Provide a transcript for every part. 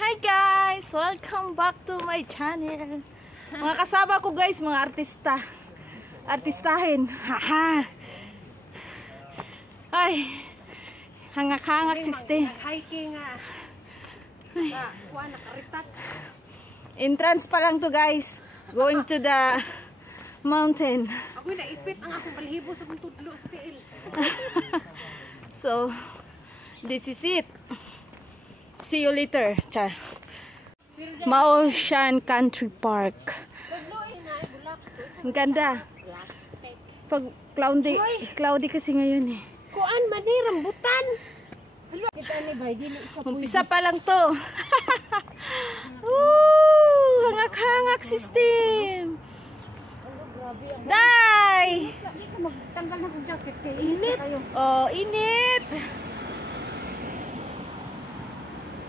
Hi guys! Welcome back to my channel. Mga kasama ko guys, mga artista. Artistahin. Haha. Ay. Hangak-hangak system. Hiking kuha nakaritat. Entrance pa lang to guys. Going to the mountain. Ako'y naipit ang akong balahibo sa kong tudlo sa tiil. So, this is it. See you later. Char. Maocean Country Park. Ang ganda. Pag cloudy kasi ngayon eh. Kuan man ni rambutan. Kita ni bay dili ka. Umpisa pa lang to. Woo! Hangak-hangak system. Day! Magtanggal na kong jacket kay Init. Oh, init.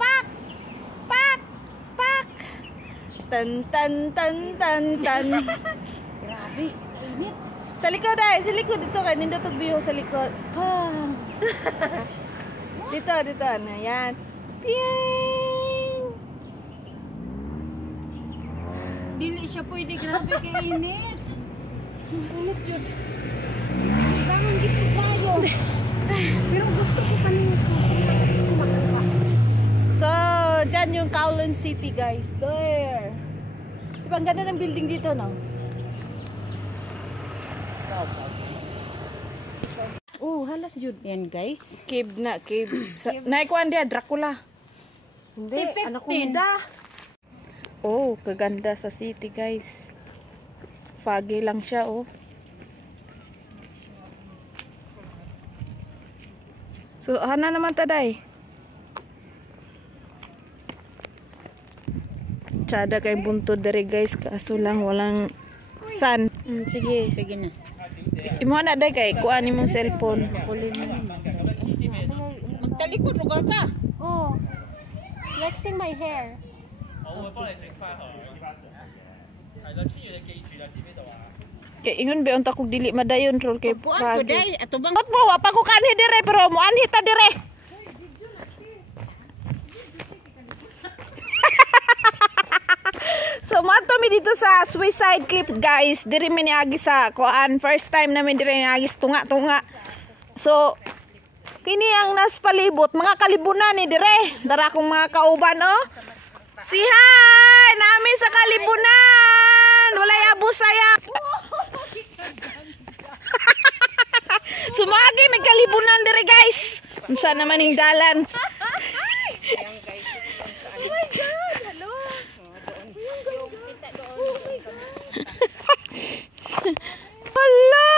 Pak! Pak! Pak! Tan tan tan tan tan. Grabe, init. Sa likod ay, sa likod dito kay nindot og view sa likod. Ah. Dito, ano, yan. Ping! Dili siya pwede, grabe kay init. Init jud. Kailangan dito tayo. Pero gusto ko kanina kumakawa. So, dyan yung Kowloon City guys. There. Diba ang ganda ng building dito, no? Oh, halas jud yan guys. Cave na, cave. Naikuan dia, Dracula. Hindi, anak ko da. Oh, kaganda sa city guys. Foggy lang siya, oh. So, hana naman taday. Tsada kay buntod dere guys, kaso lang walang sun. Sige. Sige na. Imo na day kay kuan imong cellphone. Magtalikod lugar ka. Oh, flexing my hair. Kay ingon be unta kog dili madayon rol kay Kuan ko day, ato bang Ot mo wa pa ko kanhi dire pero mo anhi ta dire. So mato mi dito sa Suicide Cliff guys. Diri mi niagi sa kuan. First time namin diri niagi tunga-tunga. So kini ang nas palibot mga kalibunan ni dire. Dara kong mga kauban oh. Si hi! Nami sa kalibunan! Walay abusaya! Sumagi may kalibunan dire guys! Unsa naman ning dalan? Oh my God! Hello! Hala!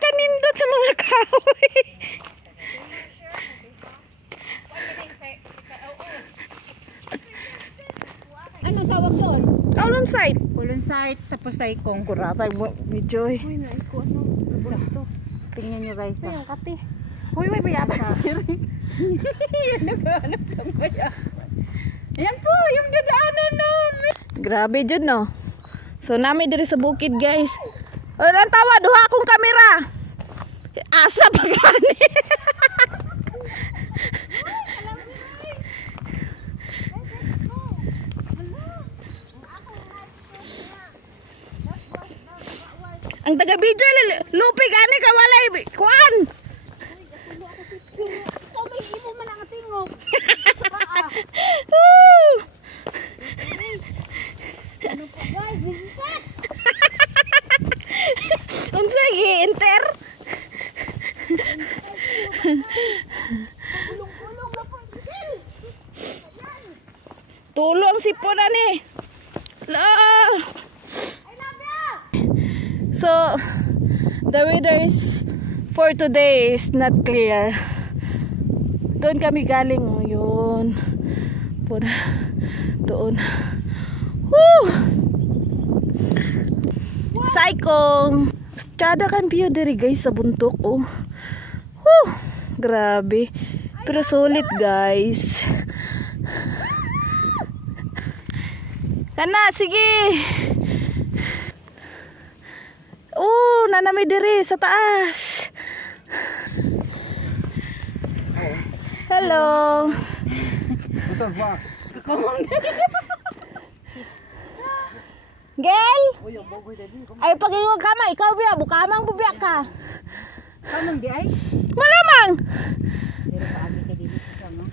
Kanindot sa mga kahoy! ano tawag doon? Kowloon site. Kowloon site tapos Saikong. Kuratay mo ni Joy. Uy, naiko ano? Ito. Tingnan niyo guys. Ay, ang kati. Uy, may bayabas. Yan naghahanap ng bayabas. Yan po, yung dadaanan namin. Grabe dyan no. So nami diri sa bukid guys. O lang tawa, duha akong kamera. Asa pa gani. Ang taga-video lupig ani ka walay kuan. Oh, may imo man ang tingog. Ano pa guys, this is it. Unsa gi-enter? Kulong-kulong na po. Tulo ang sipon ani. La. So, the weather is for today is not clear. Doon kami galing, oh, yun. Doon. Woo! Saikong. Tsada kan view diri guys sa buntok, oh. Woo! Grabe. Pero solid guys. Kana, sige. Oh, nanami diri sa taas. Hello. Kamang. Gel! Ay, pag-iwag ka ma, ikaw biya, bukamang bubiya ka. Kamang di ay? Malamang! Pero paagi ka dito sa kama.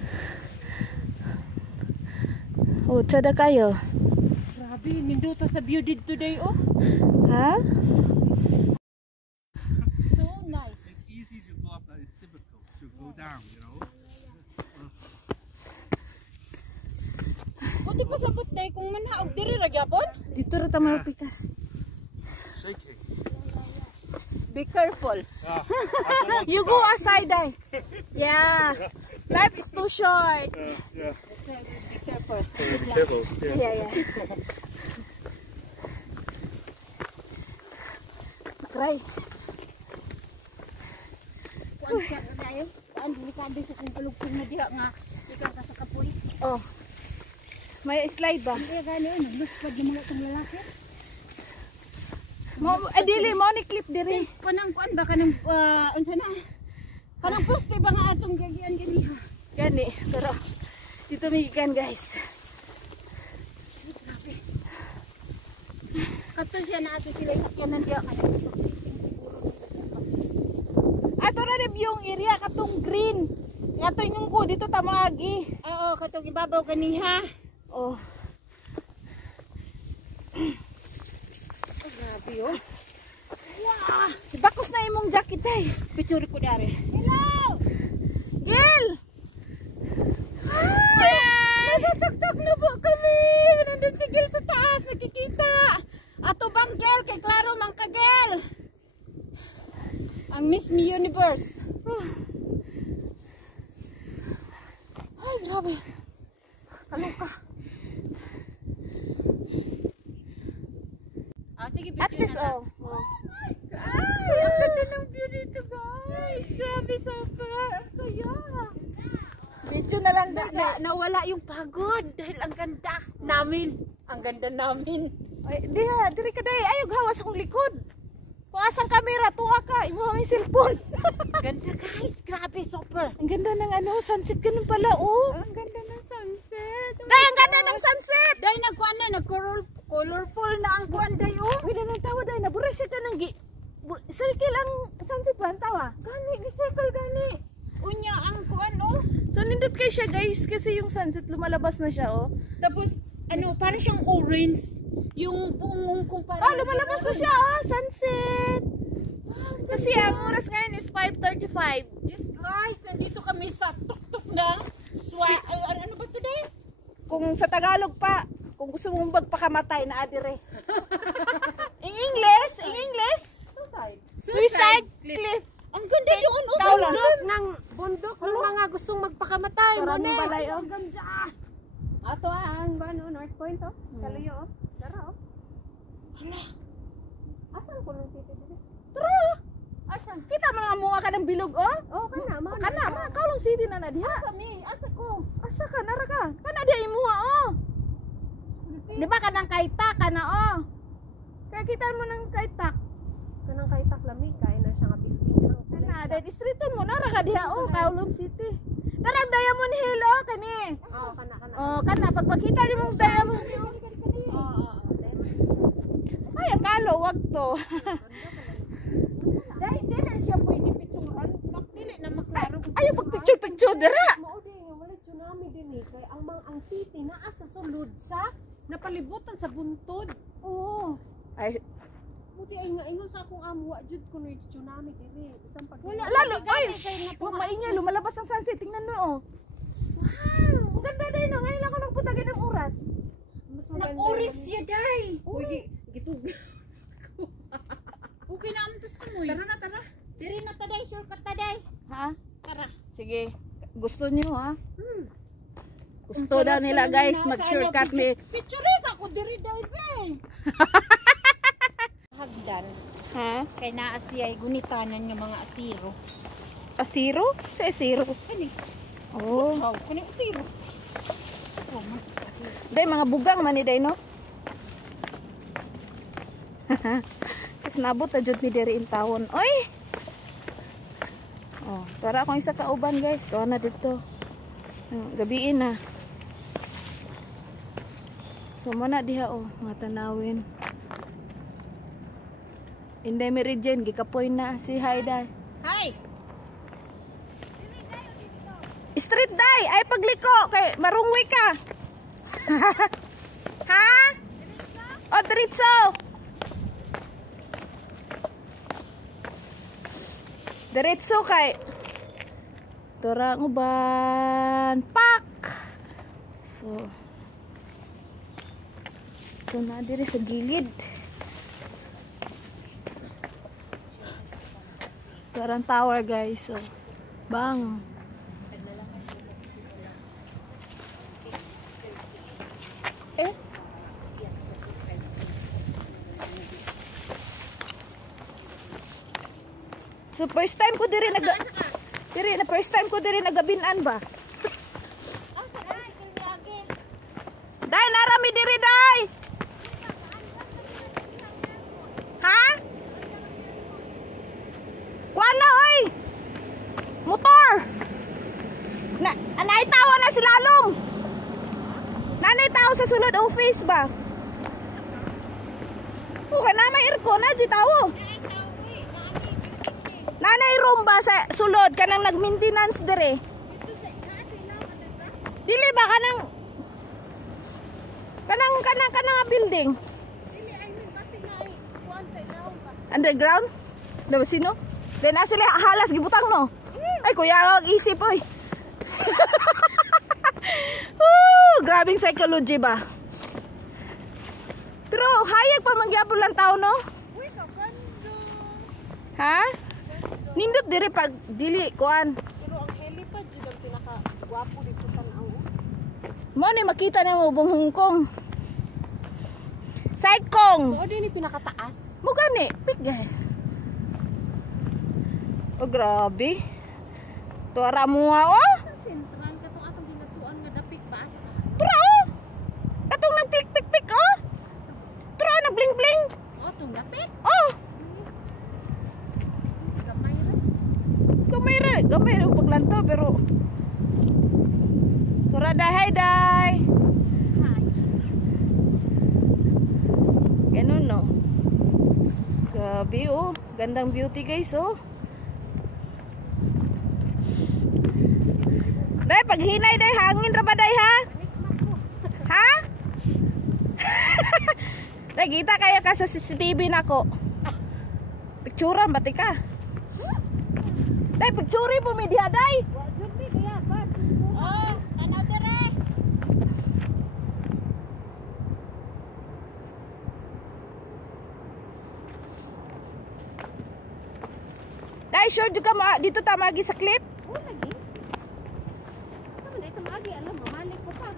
Oh, tsada kayo. Grabe, nindo to sa view dito today, oh. Ha? So nice. It's easy to go up, but it's difficult to go down, you know. Buti pa sabot day kung manhaog diri ra gyapon. Dito ra ta mapikas. Shaking. Be careful. Yeah. I don't want You go aside, Day. Yeah. Life is too short. yeah. Be careful. Be careful. Yeah. Yeah. Cry. Kuan ka dayo. Kuan delikado sa kung kalugtong mo diha nga ikaw ka sa kapoy. Oh. May slide ba? Kaya gani nagluspad ng mga tong lalaki. Mo dili mo ni clip diri. Kuan ba kanang unsa na? Kanang poste ba nga atong gagian ganiha? Gani, pero dito may ikan, guys. Kato siya na ato sila sakyanan diha kaya. Ato na rin yung area katong green. Ato yung ko dito tamagi. Oo, katong ibabaw ganiha. Oh. Grabe oh. Wow. Bakos na imong jacket ay. Picture ko dari. Hello! Gil! Natataktak na po kami. Nandun si Gil sa taas, nakikita. Ato bang Gil? Kay klaro mang ka Gil. Ang Miss Me Universe. Ay, grabe. Kaloka. Sige, At picture least, na. oh. Ay, ang ganda ng view dito guys. Grabe super. Kaya. Video na lang Nawala yung pagod dahil ang ganda namin. Ang ganda namin. Ay, diri ka day. Ayog hawas akong likod. Puasang kamera, tuwa ka. Imo ang cellphone. Ganda guys. Grabe super. Ang ganda ng ano, sunset ganun pala, oh. Ang ganda ng sunset. Day, ang ganda ng sunset. Dahil nagkuhan na, nag-colorful na ang buwan dayo. Uy, nang tawa day, nabura siya ka ng circle ang sunset ba ang tawa? Gani, gi-circle gani. Unya ang kuan oh. So, nindot kayo siya, guys, kasi yung sunset lumalabas na siya, oh. Tapos ano, parang siyang orange. Yung pungong kung parang Oh, lumalabas na siya, oh, sunset. Kasi ang oras ngayon is 5:35. Yes guys, nandito kami sa tuktok ng ano ba today? Kung sa Tagalog pa, kung gusto mong magpakamatay na adire. In English, suicide cliff. Ang ganda yun oh. Bundok ng mga gustong magpakamatay mo Maraming na. balay, oh. Ang ganda. Ato ang ano, North Point oh. Kaluyo oh. Dara oh. Hala. Asan ko nung city dito? Tara! Asan? Kita mo nga mga ka ng bilog, oh. Oh, kana man. Kana, mga kaulong city na na diha. Kami, asa ko. Asa ka, nara ka. Kana diha imuha, oh. Di ba ka ng kaitak, kana, oh. Kaya kita mo ng kaitak. Kanang kay taklami kay na siya nga building kanang Kana, dahil distrito mo, nara ka diha, oh. Kaulong city. Tara, Diamond Hill, oh, kani. Oh, kana. Oh, kana, pag makita niyo mong Diamond. Ay, akalo, wag to. Dahil din na siya pwede picturean. Makdili na maklaro. Ayaw pag-picture, dira. Mao di nga wala tsunami din kay ang city naa sa sulod sa napalibutan sa buntod. Oo. Ay, Mudi ay nga ingon sa akong amo wa jud kuno yung tsunami diri isang pag lalo, ay, maingay, lumalabas ang sunset. Tingnan mo, oh. Wow, ang ganda din, no? Ngayon ako nagputagin ng oras. mas maganda. Nag-orange siya, day. Uy, gitug. Okay na ang gusto mo. Tara. Diri na taday, shortcut taday. Ha? Tara. Sige, gusto niyo, ha? Gusto daw nila, guys, mag-shortcut me. Pictures ako diri, day, bay. Hagdan. Ha? Kay naa siya gunitanan ng mga asiro. Asiro? Sa asiro? Kani? Oh. Oh, kani asiro. Oh, Day, mga bugang man ni day, no? Sis, nabot na jud mi diri in town. Oy! Oh, tara akong isa kauban, guys. Tuwa na dito. Gabiin na. So mana diha oh, mga tanawin. Inday Meridian gikapoy na si Hayday. Hi! Street day ay pagliko kay marungwi ka. Ha? O diretso. Diretso kay Torang uban pak. So na diri sa gilid. Torang tower guys. So bang. So first time ko diri first time ko diri nagabinan ba? Dai narami diri dai. Ha? Kuana oy. Motor. Na anay tawo na si Lalong. Nanay tawo sa sulod office ba? O kana may aircon na di tawo. Nanay room ba sa sulod kanang nag-maintenance dire? Dili ba kanang building? Dili ay may basi na ay kuan sa ilaw ba. Underground? Daw sino? Then asili halas gibutang no. Ay kuya isip oy. Grabing psychology ba? Pero hayag pa mangyapon lang tao no? Uy, kabando. Ha? Nindot diri pag dili kuan. Pero ang helipad jud ang pinaka-gwapo dito tan-aw. Mo ni makita nimo bong Hongkong. Saikong. O din ni pinakataas. Mo gani, pigay. Oh grabe. Tuara mo oh. Sa sentran katong atong ginatuan nga dapit ba asa ka? Tura oh. Katong nang pik oh. Tura nag bling bling. O tong dapit. Oh. Gamay ra. Gamay ra paglanto pero tura day day. Hi. Ganun no. Grabe oh. Gandang beauty guys oh. Day pag hinay day hangin ra ba day ha? Ha? Day kita kaya ka sa CCTV nako. Picturean bati ka. Day picture po mi diha day. Wa jud ni kaya ba? Oh, tanaw dire. Day sure jud ka dito ta magi sa clip. O lagi. Sa man dito magi alam mamalik ko pa.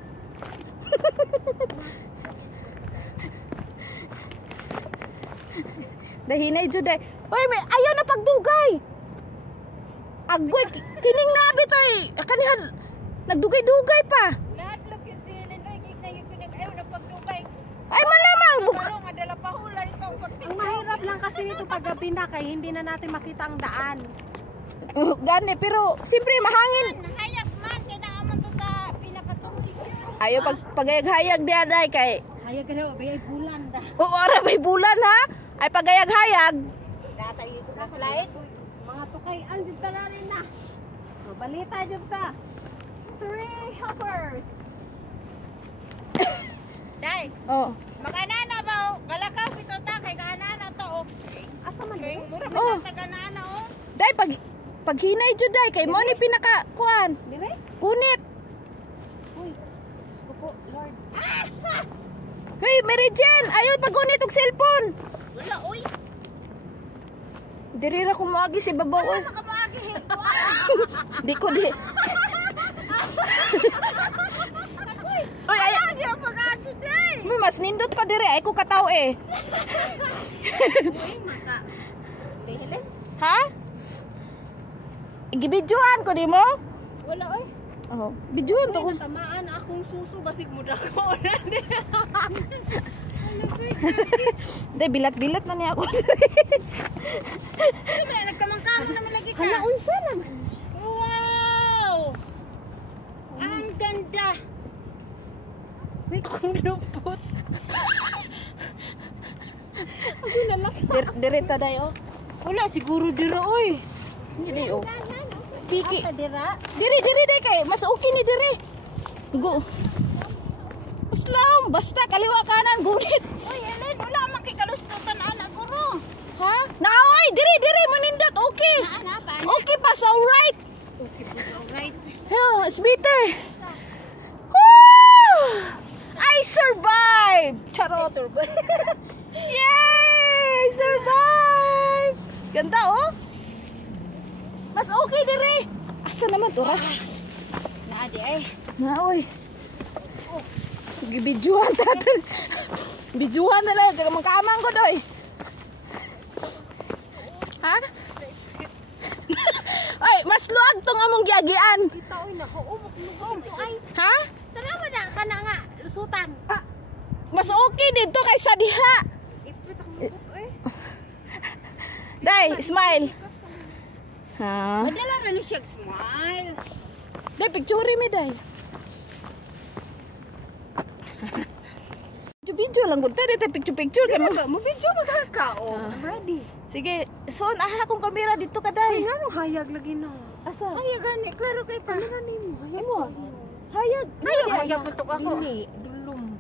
Dahinay jud day. Oy, may ayaw na pagdugay. Agoy kining nabi toy. Kanihan nagdugay-dugay pa. Lahat lang yun sila na yung ayaw na pagdugay. Ay malamang Parang adala pa hula ito. Ang mahirap lang kasi nito paggabi na kaya hindi na natin makita ang daan. gani pero siyempre mahangin. Hayag man, kaya naaman to sa pinakatungkig. Ayaw pagayag-hayag diha day kay. Hayag ka na, may bulan da. Oo, ara may bulan ha. Ay pagayag-hayag. Datay ko na slide. Mga tukay, ang dito na rin na. So, balita dito ta. 3 hoppers. Day, Oh. maganana ba o? Galakaw, pito ta, kay ganana to o. Asa man yun? Mura ba Oh. ta ganana o? Day paghinay jud day kay mo ni pinaka kuan. Dire? Kunit. Uy, gusto ko, Lord. Hey, Mary Jane, ayaw pagunit og cellphone. Wala, uy. Diri ra ko moagi si babaw. Oy. Makamagi. Di ko di. Oy, ay. Di ako magagi day. May mas nindot pa diri ay ko kataw eh. Uy, maka. Dihilin? Ha? Igibidyohan ko di mo? Wala, uy. Oh, bidyohan to ko. Uy, natamaan akong suso, basig mo na ko. Day bilat-bilat na niya ako. Nagkamangkamo naman lagi ka. Hala unsa naman? Wow! Ang ganda. Wait, kung lupot. Direta day oh. Wala, siguro dira, oy. Hindi day oh. Tiki. Asa dira? Diri day kay mas okay ni diri. Go. Islam, basta kaliwa kanan gunit. Uy, Ellen, wala man kay kalusutan anak guro. Ha? Naoy, diri manindot okay. Ana pa? Okay pa, so alright. Okay, alright. Yeah, it's better. Woo! I survived. Charot. Yay! Survive! Ganda oh. Mas okay dire. Asa naman to ra? Naadi ay. Naoy. Gibidjuhan tatin. Bidjuhan na lang. Taga magkaamang ko doy. Ha? Ay, mas luag tong among giagian. Kita oy nakaumok lugom ay. Ha? Tanawa na kana nga lusutan. Ah, mas okay dito kaysa diha. Ipit ang lupot eh. Day, smile. Ha? Madala ra ni siya smile. Day, picture mi day. Video lang gud tayo picture kay mo. Mo video magaka oh. I'm ready. Sige, so aha akong kamera dito ka day. Ay, ano hayag lagi no. Asa? Ay, gani, klaro kay ta. Kamera nimo. Imo. Hayag. Hayag putok ako. Dili, dulum.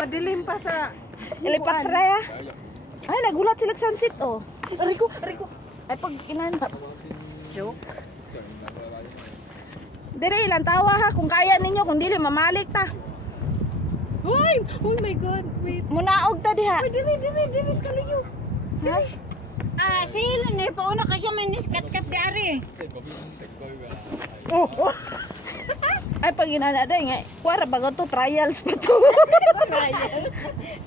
Madilim pa sa Elipatra ya. Ay, nagulat sila sa sunset oh. Rico. Ay pag inanap. Joke. Dire ilang tawa ha kung kaya ninyo kung dili mamalik ta. Uy! Oh my God, wait. Munaog ta diha. Ay, dili, skalayo. Ha? Ah, sila na, pauna ka siya manis, kat-kat di ari. Ay pag inana day nga, kuwara bago to trials pa to.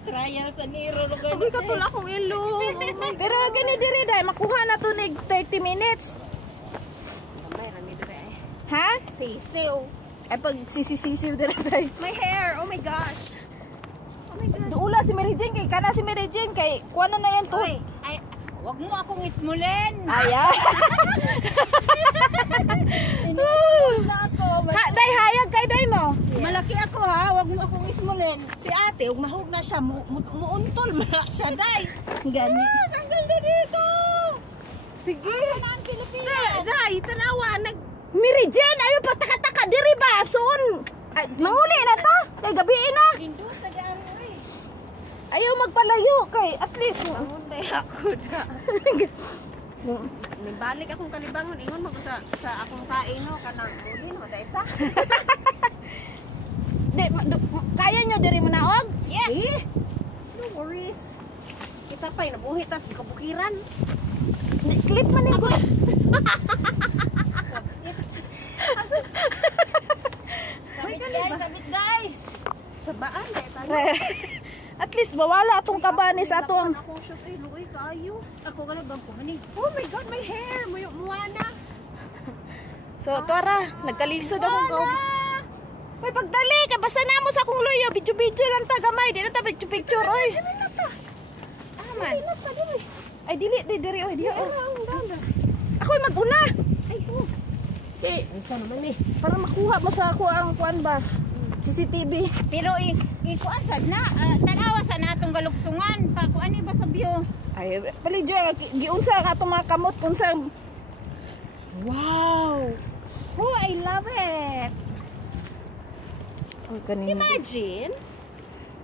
Trial sa Nero, lugar na. Uy, katula akong ilo. Pero gani diri day makuha na to nig 30 minutes. May rami dire eh. Ha? Sisiw. Ay pag sisisiw diri day. My hair, oh my gosh. Oh my gosh. Duula si Mary Jane kay kana si Mary Jane kay kuano na yan to. Uy, ay, wag mo akong ismulin. Aya. Wala ako. Ha, day hayag kay day no. Malaki ako ha, wag mo akong ismulin. Si ate, ug mahog na siya, muuntol na siya, day. Gani. Tanggal na dito. Sige. Ang Pilipinas. Day, tanawa, Mary Jane ayo pa taka-taka diri ba? Soon. Ay, manguli na ta. Kay gabi na. Indus na gari. Ayaw magpalayo kay at least. Angon ba ako da? Nibalik akong kalibangon, ingon mo sa akong kain no, kanang muli no, dahil ta. Kaya nyo diri manaog? Yes! No worries. Kita pa'y nabuhi tas kabukiran. Clip man ni ko. Sabit guys! Sabaan, dahil tayo. At least bawala atong kabani sa atong. Akong shoot, ay, luoy kaayo. Ako ka lang bang kuhanin. Oh my God, my hair! Muwana! So tara, nagkalisod ako ko. May pagdali ka basta namo sa akong loyo, video lang ta gamay, di na ta picture oy. Aman. Ay dili diri oy, diha. Ako'y mag-una. Ay, oh. Okay, para makuha mo sa ako ang kuan ba? CCTV. Pero ikuan sad na, tanawa sa natong galuksungan. Pa kuan ba sa bio? Ay, paligyo giunsa ka itong mga kamot unsa. Wow. Oh, I love it. Oh, kanina. Imagine,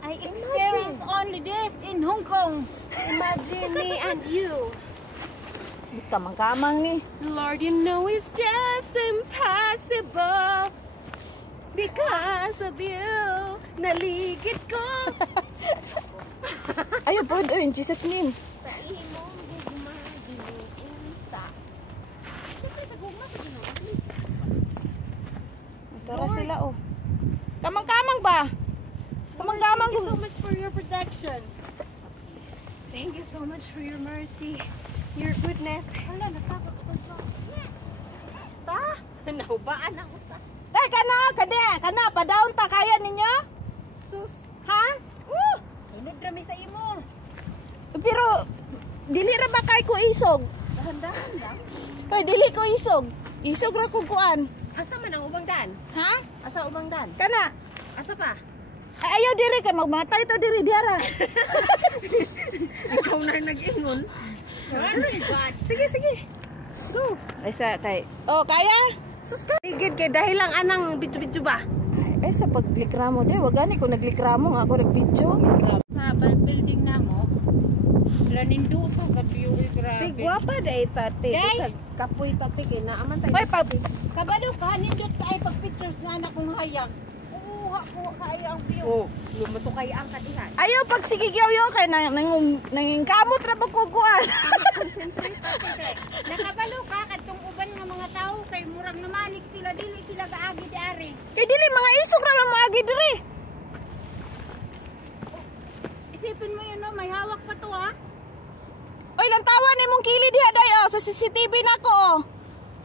I experienced only this in Hong Kong. Imagine me and you. Kamang-kamang ni. Lord, you know it's just impossible because of you. Naligid ko. Ayo po, in Jesus name. Sa imong gugma ginuunta. Siyempre sa gugma sa ginuunta. Tara sila oh. Kamang-kamang ba? Kamang-kamang. Thank you so much for your protection. Thank you so much for your mercy, your goodness. Hala, natakot ako sa. Ta, nahubaan ako sa. Ay, kana, pa-down ta, kaya ninyo? Sus. Ha? Sunod rami sa imo. Pero, dili ra ba kay ko isog? Dahan-dahan lang. Kay dili ko isog. Isog ra ko kuan. Asa man ang ubang dan? Ha? Asa ubang dan? Kana, Asa pa? Ay, ayaw diri kay magmatay to diri diara. Ikaw na nag-ingon. Sige, sige. Go. Ay sa kay. Oh, kaya? Sus ka. Ligid kay dahil lang anang bidyo-bidyo ba? Ay sa paglikramo di, wag gani ko naglikramo nga ako nagvideo. Sa building na mo, lanindo pa sa view, grabe. Ti guwapa day tate. Day. Sa kapoy tate kay naaman tayo. Ay pag Kabalo ka, nindot ka ay pag-pictures na anak kong hayag. Uha ko kaya ang view. Oh, lumato kay ang kadihan. ayaw pag sigigyaw-yo kay nang kamot ra pagkukuan. Concentrate tate kay. Nakabalo ka, katong uban nga mga tao, kay murag namanik sila, dili sila gaagi di ari. Kay dili mga isok ra man maagi diri. Isipin mo yun, no? May hawak pa to, ha? Oy, lantawan imong kili diha day oh sa CCTV nako oh.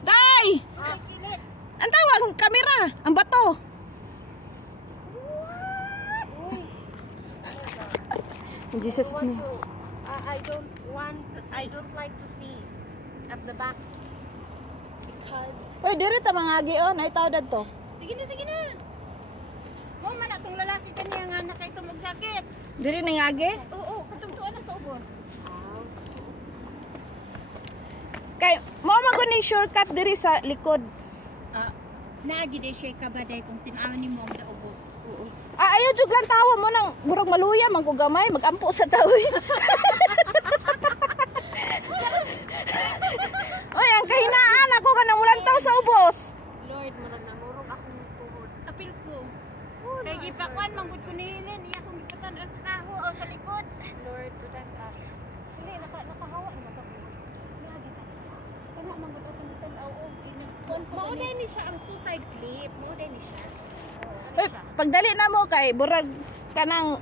Day! Ay, kilit. Ang tawag kamera, ang bato. In Jesus name. I don't like to see at the back. Because Oy, diri ta mangagi oh, nay tawdad to. Sige na, sige na. Mo man atong lalaki kaniya nga nakay tumog sakit. Diri nangagi? Oo, katungtuan na sa ubos. Kay mo maguni shortcut diri sa likod. Naagi day siya kabaday kung tinaw ni mo ang ubos. Oo. Ah, ayaw jud lang tawa mo nang murag maluya man ko gamay, magampo sa tawoy. Oy, ang kahinaan ako kanang ulang taw sa ubos. Lord, marang nangurog akong tuhod. Apil ko. Kay gipakuan manggod ko nilin, iya kong gipatan sa kaho o sa likod. Lord, protect us. Dili nakahawa na to. Naagi ta. Kana manggod atong tan-aw og mao day ni siya ang suicide clip. Mao day ni siya. Oy, pagdali na mo kay burag kanang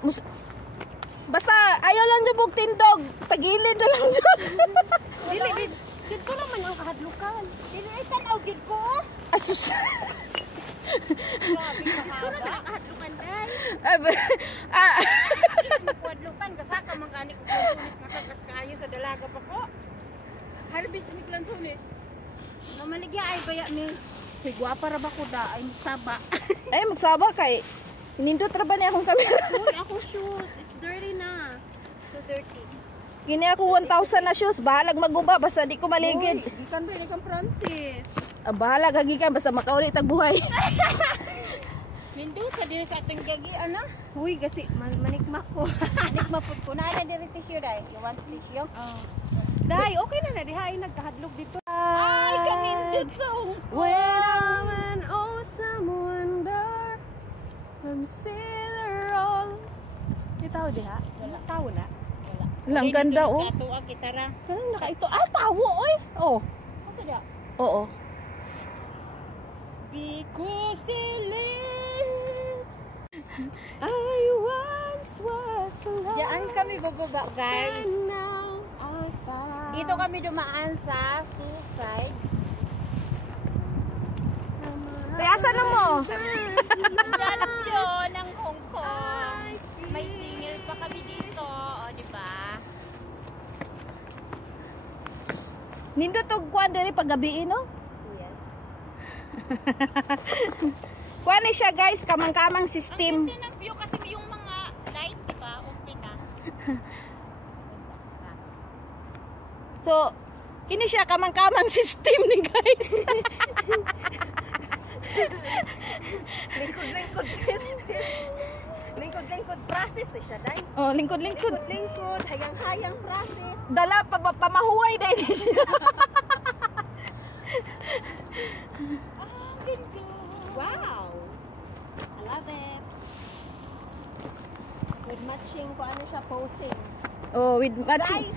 basta ayaw lang jud bug tindog, tagilid na lang jud. Dili dito naman ang kahadlukan. Dili ay tan-aw gid ko. Asus. Grabe ka Dito naman ang kahadlukan day. Ah, Kuadlukan ka sa man kani ko sunis nakagas kaayo sa dalaga pa ko. Harbis ni Clansones. Namaligya ay baya mi. Kay guwapa ra ba ko da ay saba. ay magsaba kay nindot ra ba ni akong kamera? Uy, ako shoes. It's dirty na. So dirty. Gini ako 1,000 na shoes, bahalag maguba basta di ko maligid. Gikan ba ni kang Francis? Ah, bahalag hagikan basta makauli tag buhay. Nindo sa diri sa ating gagi ana. Uy, kasi manikmak ko. Manikmapod ko na ana diri tissue dai. You want tissue? Day, okay na diha ay nagkahadlok dito. Ay kanindot sa When I'm an awesome wonder, consider all. Itaw diha? Wala tawo na. Lang ganda oh. Kato ang gitara. Kanang naka ito. Ah, tawo oy. Oh. Kato da. Oo. Because he lives, I once was alone. Diyan kami bababa guys. And now I found. Dito kami dumaan sa suicide. Kaya asan na mo? Dalam yun ng Hong Kong. May singil pa kami dito. O, diba? Nindot og kuan diri paggabi no? Yes. Kuan ni siya guys, kamang-kamang system. Ang ganda ng view kasi yung mga light, diba? Okay na. So, kini siya kamang-kamang system ni guys. Lingkod-lingkod system. Lingkod-lingkod process na siya, day. Oh, lingkod-lingkod. Lingkod-lingkod, hayang-hayang process. Dala pamahuway dai ni siya. Wow! I love it. With matching ko ano siya, posing. Oh, with matching.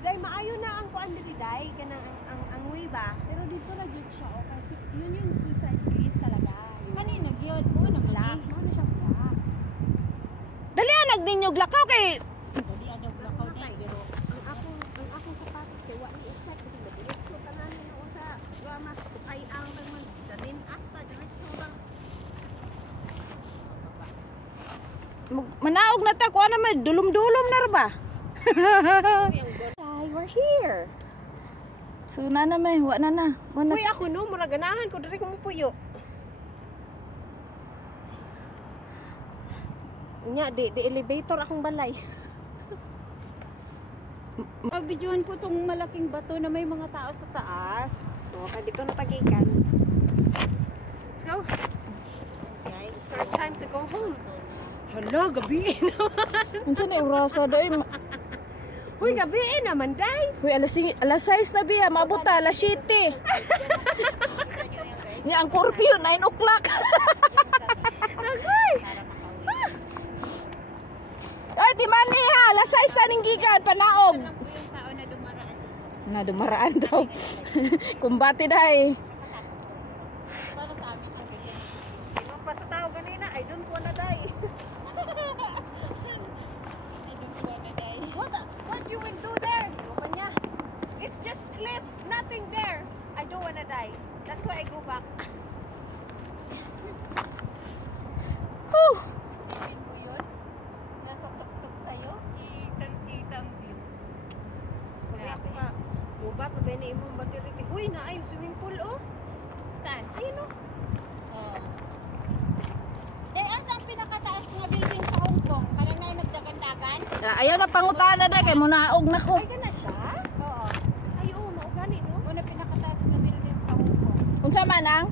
Day, maayo na ang kuan diri, day. Kanang ang way ba? Pero dito na dito siya, oh, kasi yun yung suicide clip talaga. Kanina, gyud mo na Black. Ano siya black? Dali anag ninyog lakaw kay Dali ano blackout na pero Ang akong sapatos kay wa ni effect kasi madiretso tanan ni usa drama ay ang naman dalin asta diretso bang manaog na ta kuan naman dulom-dulom na ra ba? Ay, we're here. So na may wa na. Wala Uy, ako no, mura ganahan ko diri ko mo puyo. Nya di elevator akong balay. Pag-videoan ko tong malaking bato na may mga tao sa taas. Okay, dito na tagikan. Let's go. Okay, it's our time to go home. Hala, gabi naman. Unsa na urasa day? Uy, gabi naman, day. Uy, alas 6 na biya, mabuta alas 7. Nga ang curfew 9 o'clock. Agay. Ay, di man ni ha, alas 6 na ning gikan panaog. Yung tao na dumaraan dito. Na dumaraan daw. Kumbati day. Para sa amin ang bigyan. Yung pa sa tao kanina, I don't wanna die. What you will do there? Ano niya? It's just cliff, nothing there. I don't wanna die. That's why I go back. Whew. Isipin mo yun? Nasa tuktok tayo, kitang-kita ang view. Kaya ako ka, gubat na ba na imong bagiriti? Uy, na ay swimming pool, oh. Saan? Ayun, oh. Oh. Asa ang pinakataas nga building sa Hong Kong? Para na yung nagdagandagan? Ayaw na pangutana day kay munaog na ko. Ay, ka na siya? Oo. Ay, oo, maugani, no? Una pinakataas nga building sa Hong Kong. Unsa man ang?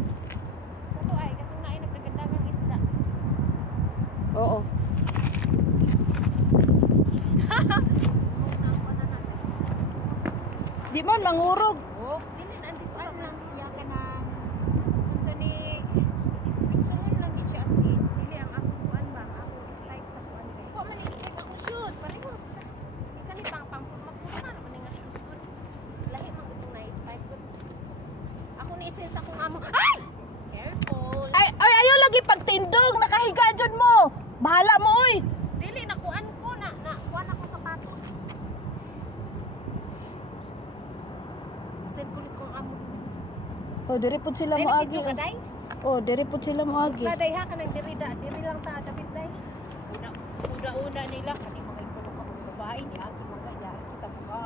Kato ay, katong na ay nagdagandagang isda. Oo. Di man mangurog. Oh, dili na, andito Ano lang. lang siya ka ng... Sa ni... Nagsunod lang din siya as in. Dili, ang ako kuan ba? Ako slide sa kuan ba? Huwag man i-strike ako shoes. Pareho. Ika ni pang magpuma naman nga shoes ko. Lahi man gutong na-spike ko. Ako ni sense akong amo. Ay! Careful. Ay, ayaw lagi pagtindog, nakahiga jud mo. Bahala mo oy. Dili, nakuan ko na kuan ako sapatos. Send ko lis kong amo. Oh, diri pud sila Ay, mo agi. nakidyo ka, day? Oh, diri pud sila mo agi. Day ha ka nang diri lang ta dapit day. Una nila, kani mga ikulong ka mga babae niya, mga yan, kita mga.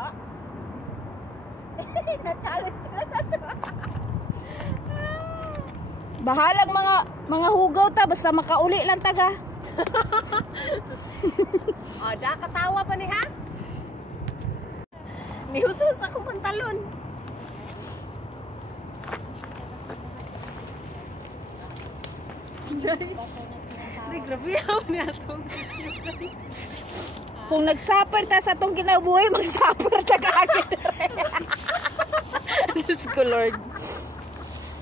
Na-challenge ka sa to. Bahalag mga hugaw ta basta makauli lang taga. Oh, da katawa pa ni ha? Nihusos akong pantalon. Ay, grabe ako niya itong Kung nagsuffer ta sa atong kinabuhi, magsuffer ta kaagad. Diyos ko, Lord.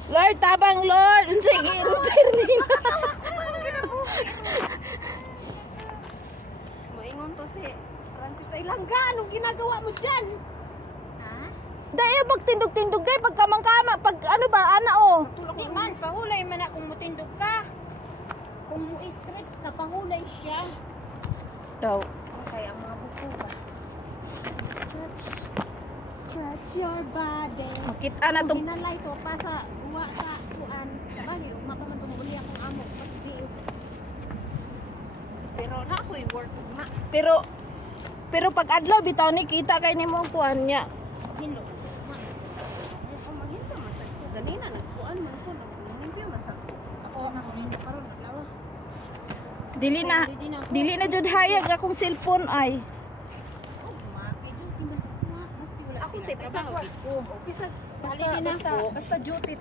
Lord, tabang Lord. Sige, internin. Moingon to si Francis ay langga. Anong ginagawa mo dyan? Ha? Dahil pagtindog-tindog day, pagkamang-kama, pag ano ba, ana oh. Di man, pahulay man na kung mutindog ka. Kung mu-straight ka, pahulay siya. Daw. Kaya ang mga buko ba? Stretch your body. Makita na tong Ginalay ko pa sa uwa sa kuan. Bali, makamantunguli akong amo. Pero na ako'y work na. pero pag adlaw bitaw ni kita kay nimo ang kuan niya. Hilo. Ang maghinta masag ko. Ganina, nagkuan man ko. Nagkuhan masag ko. Ako na kunin ko karon naglawa. Dili na jud hayag akong cellphone ay. Ako, Maski wala Ako, sila. te, trabaho. Okay sa Basta duty